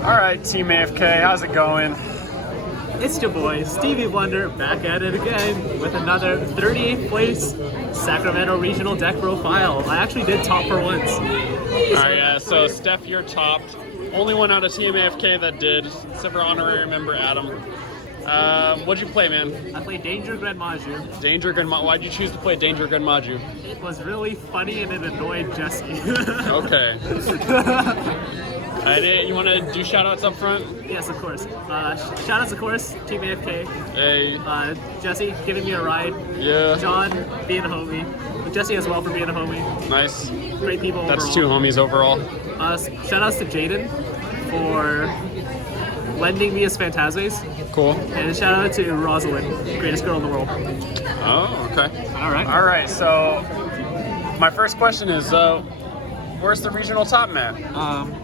Alright, Team AFK, how's it going? It's your boy, Stevie Wonder, back at it again with another 38th place Sacramento Regional deck profile. I actually did top for once. Yeah, so Steph, you're topped. Only one out of Team AFK that did, except for honorary member Adam. What'd you play, man? I played Danger Gren Maju. Danger Gren Maju. Why'd you choose to play Danger Gren Maju? It was really funny and it annoyed Jesse. Okay. You want to do shoutouts up front? Yes, of course. Shoutouts, of course, Team AFK. Hey. Jesse giving me a ride. Yeah. John being a homie. Jesse as well for being a homie. Nice. Great people That's overall. two homies overall. Shoutouts to Jaden for lending me his Phantasmes. Cool. And shout out to Rosalind, greatest girl in the world. Oh, okay. Alright, so my first question is, where's the regional top man?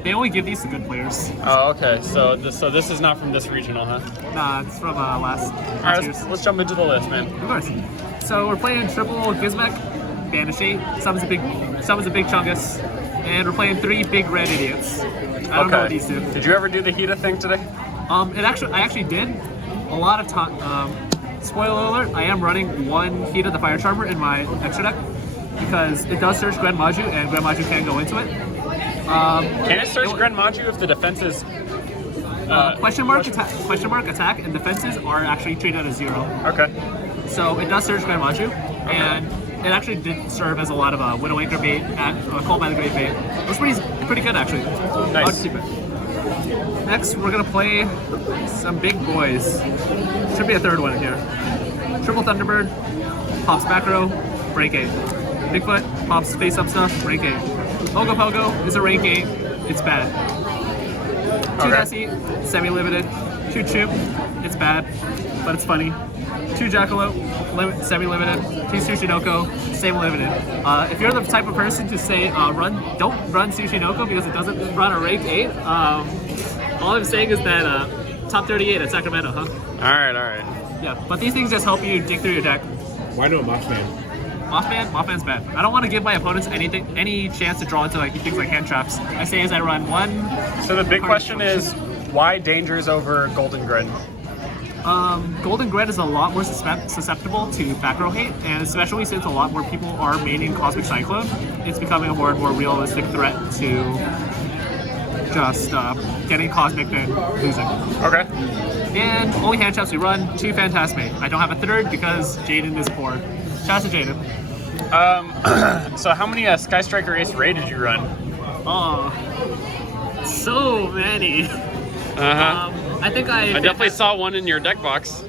They only give these to good players. Oh, okay. So this is not from this regional, huh? Nah, it's from last Alright, year's. let's jump into the list, man. Of course. So we're playing triple Gizmek, Banish 8, summons a big Chungus, and we're playing 3 big red idiots. I don't know what these do. Did you ever do the Hita thing today? I actually did. A lot of time. Spoiler alert, I am running 1 Hita the Fire Charmer in my extra deck because it does search Gren Maju and Gren Maju can go into it. Can it search Gren Maju if the defense is question mark attack and defenses are actually treated as 0. Okay. So it does search Gren Maju, and it actually did serve as a lot of Widow Anchor bait at Call by the Great bait. It was pretty good actually. Nice. I'll keep it. Next, we're gonna play some big boys. Should be a third one in here. Triple Thunderbird, pops back row, rank 8. Bigfoot, pops face up stuff, rank 8. Ogopogo is a rank 8, it's bad. 2 Nessie, semi-limited. 2 Choop, it's bad, but it's funny. 2 Jackalope, semi-limited. 2 Sushinoko, semi-limited. If you're the type of person to say don't run Sushinoko because it doesn't run a rank 8, all I'm saying is that top 38 at Sacramento, huh? Alright. Yeah, but these things just help you dig through your deck. Why no Mothman? Mothman's bad. I don't want to give my opponents any chance to draw into things like hand traps. I say as I run 1. So the big question is, why Dangers over Golden Gren? Golden Gren is a lot more susceptible to back row hate, and especially since a lot more people are maining Cosmic Cyclone, it's becoming a more and more realistic threat to just getting Cosmic and losing. Okay. And only hand traps we run, 2 Phantasme. I don't have a third because Jaden is poor. Shout out to Jaden. So how many Sky Striker Ace Ray did you run? Oh, so many. I think I definitely saw one in your deck box.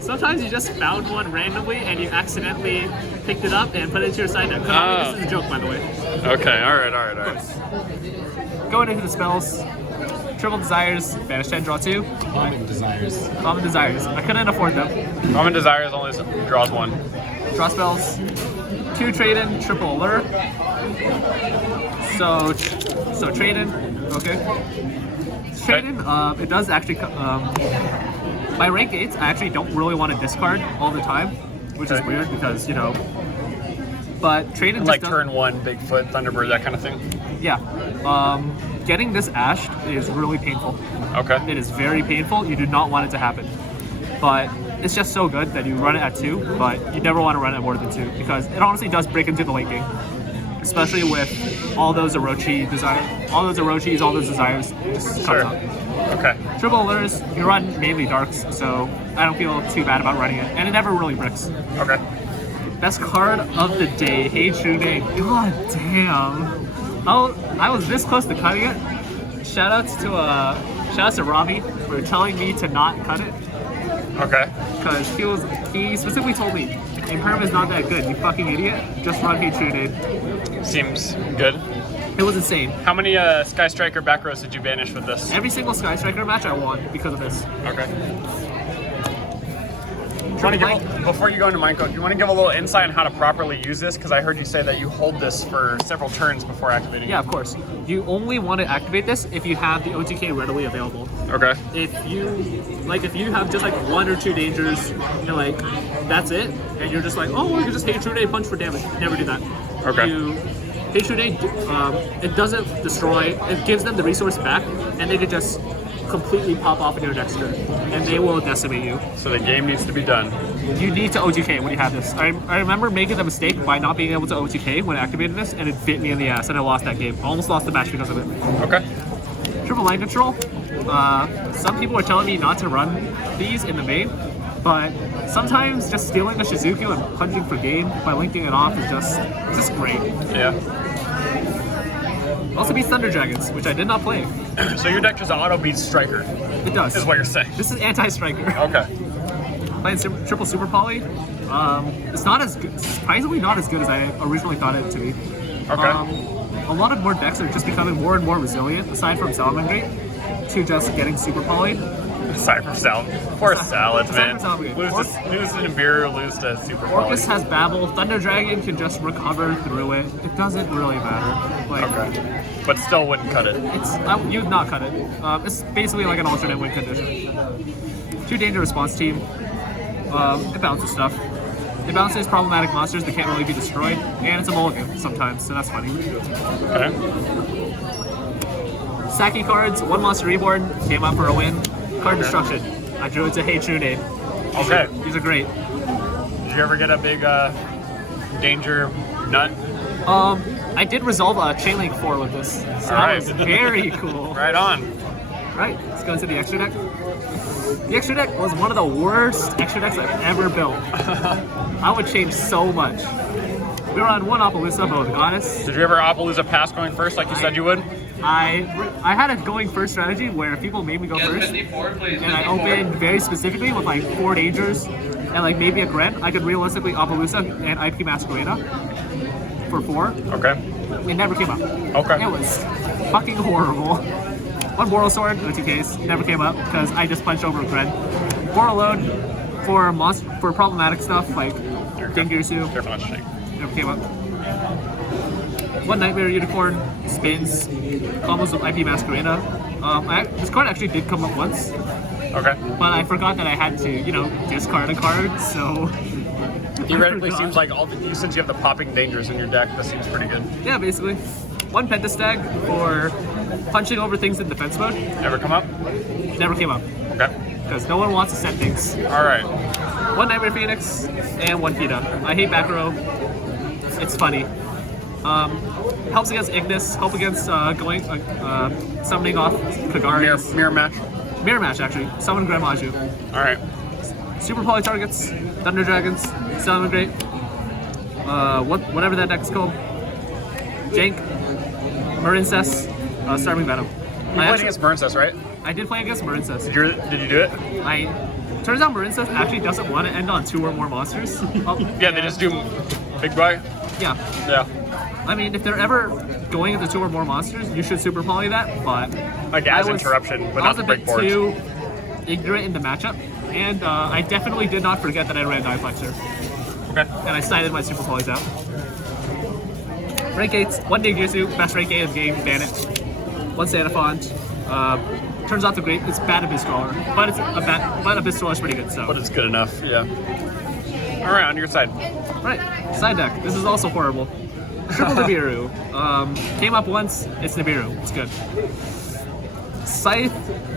Sometimes you just found one randomly and you accidentally picked it up and put it into your side deck. This is a joke, by the way. Okay, alright. Going into the spells, Triple Desires, Banish 10, draw 2. Common Desires. Common Desires. I couldn't afford them. Common Desires only draws 1. Draw spells, 2 Trade-in, Triple Allure. So Trade-in, okay. Trade-in, it does actually, my rank 8s, I actually don't really want to discard all the time, which is weird because, but Trade-in Like turn 1, Bigfoot, Thunderbird, that kind of thing? Yeah. Getting this ashed is really painful. Okay. It is very painful. You do not want it to happen. But it's just so good that you run it at 2, but you never want to run it more than 2 because it honestly does break into the late game. Especially with all those Orochi desires, all those desires just comes up. Okay. Triple Allures, you run mainly darks, so I don't feel too bad about running it, and it never really bricks. Okay. Best card of the day, Hey True Name. God damn. I was this close to cutting it. Shoutouts to Robbie for telling me to not cut it. Okay. Because he specifically told me, Imperm is not that good, you fucking idiot. Just run Hey True Name. Seems good. It was insane. How many Sky Striker back rows did you banish with this? Every single Sky Striker match I won because of this. Okay. Before you go into Mindcode, do you want to give a little insight on how to properly use this? Because I heard you say that you hold this for several turns before activating it. Yeah, of course. You only want to activate this if you have the OTK readily available. Okay. If you have just like 1 or 2 dangers, you're like, that's it, and you're just like, oh, you can just Hey True Day punch for damage. Never do that. Okay. Patron Aid, it doesn't destroy, it gives them the resource back, and they can just completely pop off in your next turn, and they will decimate you. So the game needs to be done. You need to OTK when you have this. I remember making the mistake by not being able to OTK when I activated this, and it bit me in the ass, and I lost that game. I almost lost the match because of it. Okay. Triple line control. Some people are telling me not to run these in the main, but sometimes just stealing a Shizuku and punching for game by linking it off is just great. Yeah. Also beats Thunder Dragons, which I did not play. So your deck just auto beats Striker, It does. is what you're saying. This is anti-striker. Okay. Playing triple super poly. It's not as good, surprisingly not as good as I originally thought it to be. Okay. A lot of more decks are just becoming more and more resilient, aside from Salamangreat, to just getting super poly. Aside from Salad. Poor Salads, man. Aside from Salad. Lose to Nibiru, lose to Super Poly. Orcus has Babel. Thunder Dragon can just recover through it. It doesn't really matter. Like, Okay. But still wouldn't cut it. You'd not cut it. It's basically like an alternate win condition. 2 danger response team. It balances stuff. It balances problematic monsters that can't really be destroyed, and it's a mulligan sometimes, so that's funny. Okay. Saki cards, 1 monster reborn, came up for a win. Card destruction. I drew it to Hey Trune. Okay. These are great. Did you ever get a big danger nut? I did resolve a Chainlink 4 with this, so that Alright. was very cool. Right on. Right, let's go into the extra deck. The extra deck was one of the worst extra decks I've ever built. I would change so much. We were on 1 Appaloosa, but with Goddess. Did you ever Appaloosa pass going first like you said you would? I had a going first strategy where people made me go first, and I opened very specifically with like 4 dangers and like maybe a Gren. I could realistically Appaloosa and IP Masquerada for 4. Okay. It never came up. Okay. It was fucking horrible. 1 Boral Sword, OTKs, never came up because I just punched over a Gren. Boraload for problematic stuff like Gengyusu, Careful not to shake. never came up. 1 Nightmare Unicorn, spins, combos with IP Masquerada. This card actually did come up once, Okay. but I forgot that I had to, discard a card, so... Theoretically, I forgot. seems like since you have the popping dangers in your deck, this seems pretty good. Yeah, basically. 1 Pentastag for punching over things in defense mode. Ever come up? Never came up, Okay. because no one wants to set things. All right. 1 Nightmare Phoenix, and 1 Pita. I hate back row. It's funny. Helps against Ignis, help against summoning off Kagari. Mirror match. Mirror match, actually. Summon Gren Maju. All right. Super poly targets, Thunder Dragons, Salamangreat, whatever that deck is called. Jank, Marincess, Starving Venom. You played against Burncess, right? I did play against Marincess. Did you do it? Turns out Marincess actually doesn't want to end on 2 or more monsters. Yeah, they just do big boy. Yeah. Yeah. I mean, if they're ever going into 2 or more monsters, you should super poly that, but... Like as interruption, but I not was the a big bit boards. too ignorant in the matchup, and I definitely did not forget that I ran Diplexer, Okay. and I sided my super polys out. Rank 8s, 1 Gengyusu, best rank 8 of the game, ban it. 1 Sanafont. Turns out it's bad Abyss Crawler, but Abyss Crawler is pretty good, so. But it's good enough, yeah. All right, on your side. Right, side deck. This is also horrible. Triple Nibiru. Came up once, it's Nibiru. It's good. Scythe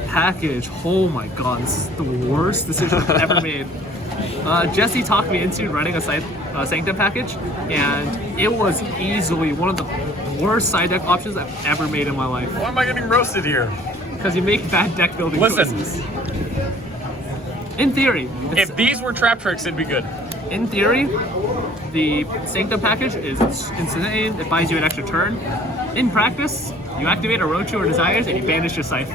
package. Oh my god, this is the worst decision I've ever made. Jesse talked me into running a Scythe Sanctum package, and it was easily one of the worst side deck options I've ever made in my life. Why am I getting roasted here? Because you make bad deck building Listen. choices. In theory, If these were trap tricks, it'd be good. in theory, the Sanctum package is insane. It buys you an extra turn. In practice, you activate a Rochu or Desires and you banish your Scythe.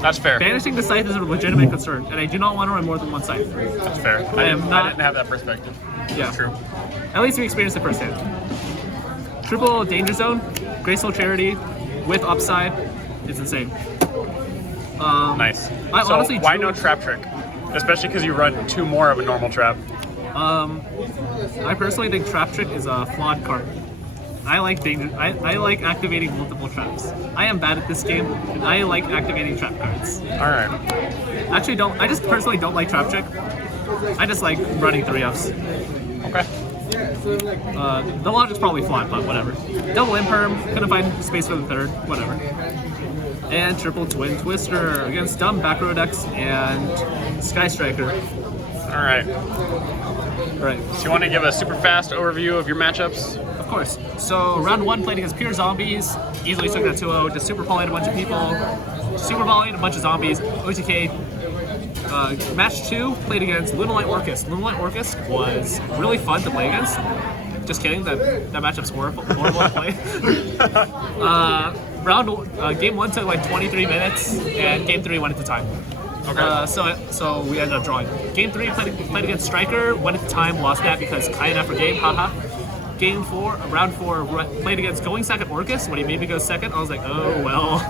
That's fair. Banishing the Scythe is a legitimate concern, and I do not want to run more than 1 Scythe. That's fair. I am not- I didn't have that perspective. Yeah. True. At least we experienced it firsthand. Triple Danger Zone, Graceful Charity with upside. It's insane. Nice. I So honestly why drew- no trap trick? Especially because you run 2 more of a normal trap. I personally think Trap Trick is a flawed card. I like danger. I like activating multiple traps. I am bad at this game, and I like activating trap cards. All right. Actually, I just personally don't like Trap Trick. I just like running 3Fs. Okay. The logic's probably flawed, but whatever. Double imperm, couldn't find space for the third, whatever. And triple twin twister against dumb back row decks and Sky Striker. All right. Right. So you want to give a super fast overview of your matchups? Of course. So round 1 played against pure zombies. Easily took that 2-0. Just super volleyed a bunch of people. Super volleyed a bunch of zombies. OTK. Match 2 played against Lunalight Orcus. Lunalight Orcus was really fun to play against. Just kidding. That matchup's horrible to play. Game 1 took like 23 minutes, and game 3 went into time. Okay. So we ended up drawing. Game 3 played against Striker, went into time, lost that because Kayana for game, haha. Round 4 played against Going Second Orcus. When he made me go second, I was like, oh well.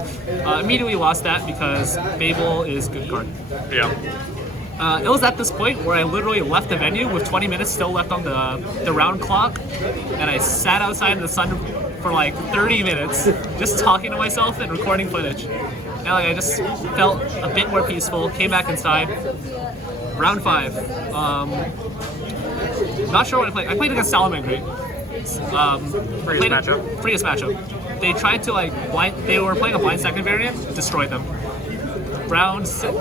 Immediately lost that because Babel is good card. Yeah. It was at this point where I literally left the venue with 20 minutes still left on the round clock, and I sat outside in the sun for like 30 minutes just talking to myself and recording footage. And like I just felt a bit more peaceful, came back inside. Round 5. Not sure what I played. I played against Salamangre. Freest matchup. They tried to they were playing a blind second variant, destroyed them. Round 6.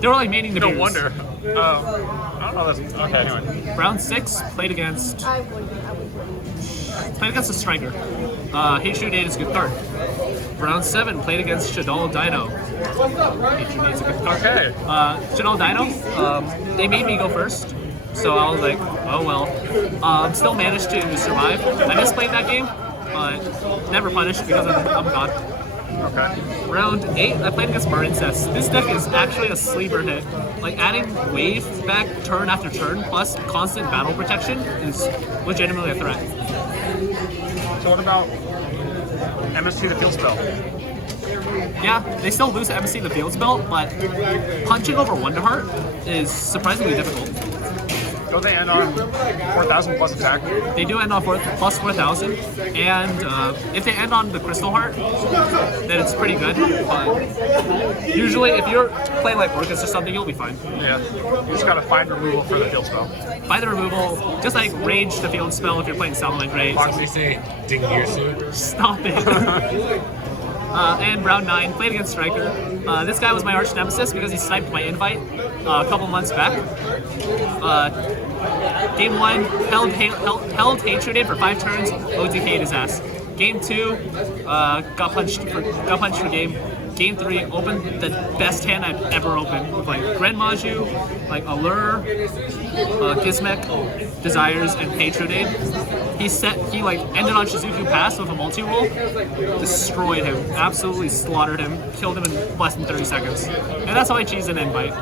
They were like maining the No beers. wonder. I don't know this. Okay, anyway. Round 6 played against the Striker. Hatred 8 is a good card. Round 7 played against Shadal Dino. Hatred 8 is a good card. Okay. Shadal Dino, they made me go first. So I was like, oh well. Still managed to survive. I misplayed that game, but never punished because I'm God. Okay. Round 8, I played against Marincess. This deck is actually a sleeper hit. Like adding wave back turn after turn plus constant battle protection is legitimately a threat. So what about MST the field spell? Yeah, they still lose to MSC the field spell, but punching over Wonderheart is surprisingly difficult. Don't they end on 4,000 plus attack? They do end on plus 4,000, and if they end on the Crystal Heart, then it's pretty good. But usually, if you're playing like Orcus or something, you'll be fine. Yeah. You just gotta find removal for the field spell. Find the removal, just like rage the field spell if you're playing Salamangre. Foxy say, ding your suit. Stop it. And round 9, played against Striker. This guy was my arch nemesis because he sniped my invite a couple months back. Game 1, held Hatred in for 5 turns, OTK'd his ass. Game 2, got punched for game. Game 3, opened the best hand I've ever opened with like Gren Maju, like Allure, Gizmek, Desires, and Patronade. He ended on Shizuku Pass with a multi-roll, destroyed him, absolutely slaughtered him, killed him in less than 30 seconds. And that's how I cheese an invite.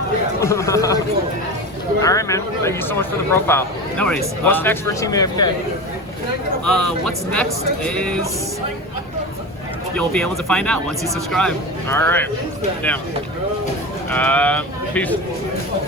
Alright, man. Thank you so much for the profile. No worries. What's next for Team AFK? What's next is you'll be able to find out once you subscribe. Alright. Damn. Peace.